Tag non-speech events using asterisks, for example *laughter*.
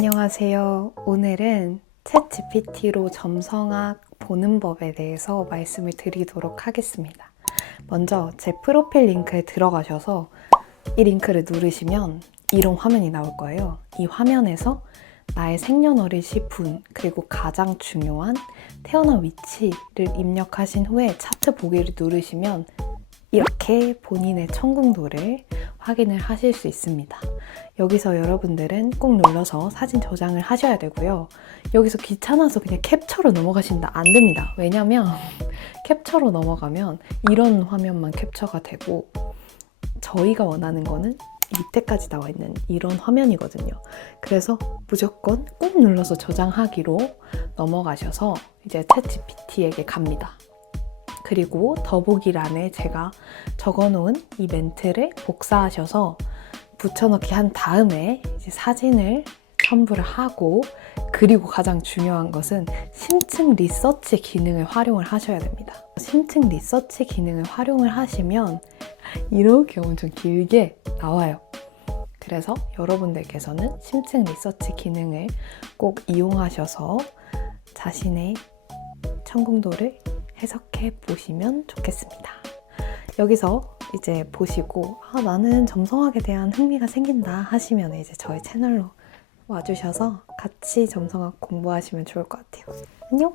안녕하세요. 오늘은 챗 GPT로 점성학 보는 법에 대해서 말씀을 드리도록 하겠습니다. 먼저 제 프로필 링크에 들어가셔서 이 링크를 누르시면 이런 화면이 나올 거예요. 이 화면에서 나의 생년월일 분 그리고 가장 중요한 태어난 위치를 입력하신 후에 차트 보기를 누르시면 이렇게 본인의 천궁도를 확인을 하실 수 있습니다. 여기서 여러분들은 꼭 눌러서 사진 저장을 하셔야 되고요. 여기서 귀찮아서 그냥 캡처로 넘어가신다 안 됩니다. 왜냐면 *laughs* 캡처로 넘어가면 이런 화면만 캡처가 되고 저희가 원하는 거는 밑에까지 나와 있는 이런 화면이거든요. 그래서 무조건 꼭 눌러서 저장하기로 넘어가셔서 이제 챗 GPT에게 갑니다. 그리고 더보기란에 제가 적어놓은 이 멘트를 복사하셔서 붙여넣기 한 다음에 사진을 첨부를 하고 그리고 가장 중요한 것은 심층 리서치 기능을 활용을 하셔야 됩니다. 심층 리서치 기능을 활용을 하시면 이렇게 엄청 길게 나와요. 그래서 여러분들께서는 심층 리서치 기능을 꼭 이용하셔서 자신의 천궁도를 해석해 보시면 좋겠습니다. 여기서 이제 보시고 아, 나는 점성학에 대한 흥미가 생긴다 하시면 이제 저희 채널로 와주셔서 같이 점성학 공부하시면 좋을 것 같아요. 안녕!